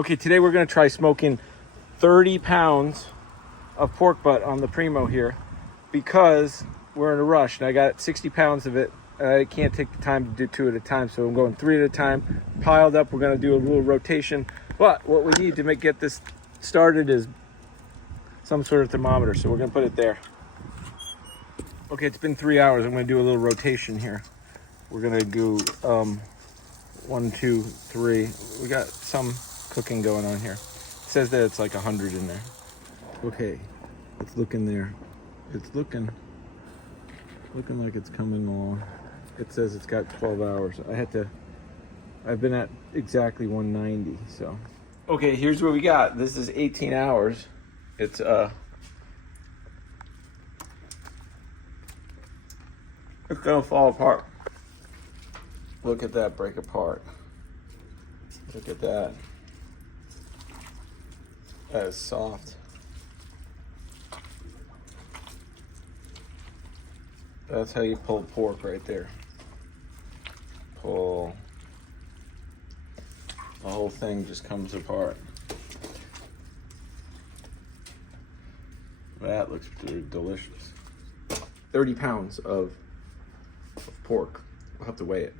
Okay, today we're gonna try smoking 30 pounds of pork butt on the Primo here because we're in a rush and I got 60 pounds of it. I can't take the time to do 2 at a time, so I'm going 3 at a time, piled up. We're gonna do a little rotation. But what we need to get this started is some sort of thermometer, so we're gonna put it there. Okay, it's been 3 hours. I'm gonna do a little rotation here. We're gonna do 1, 2, 3. We got some cooking going on here. It says that it's like 100 in there. Okay, it's looking there. It's looking like it's coming along. It says it's got 12 hours. I've been at exactly 190, so. Okay, here's what we got. This is 18 hours. It's gonna fall apart. Look at that break apart. Look at that. That is soft. That's how you pull pork right there. Pull. The whole thing just comes apart. That looks delicious. 30 pounds of pork. We'll have to weigh it.